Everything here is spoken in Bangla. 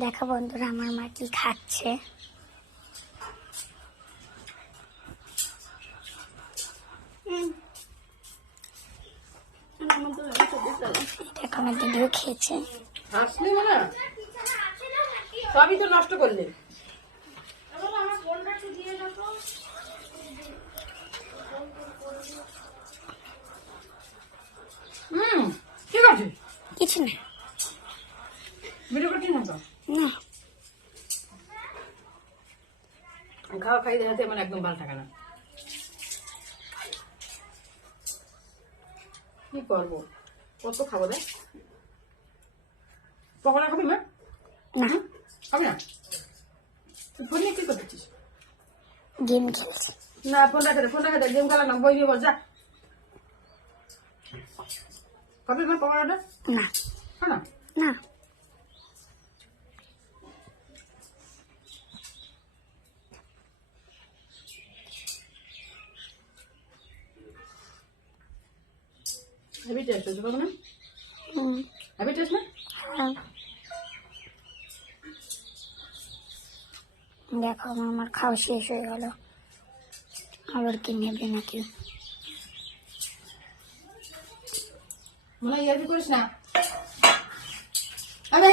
দেখো বন্ধুরা আমার মা কি খাচ্ছে। দেখো আমার দিদিও খেয়েছে। আসলে মানে সবই তো নষ্ট করলে। ঠিক আছে, কিছু না, ভিডিও করছি না তো না খাওয়া খাই দেখাতে মানে একদম ভালো থাকে না। কি করবো, কত খাবো দেখ। পকোড়া খাবি না? না খাবি না? তুই ফোন নিয়ে কি করতেছিস? গেম খেলছি। না, ফোন রাখে দে, ফোন রাখে দে, গেম খেলা না, বই নিয়ে বস যা। খাবি না পকোড়াটা? না খা না। না হেভি টেস্ট হচ্ছে না? হেভি টেস্ট না? হ্যাঁ। দেখো আমার খাওয়া শেষ হয়ে গেল, আবার কি নেবে নাকি? মনে হয় ইয়ার্কি করিস না। আরে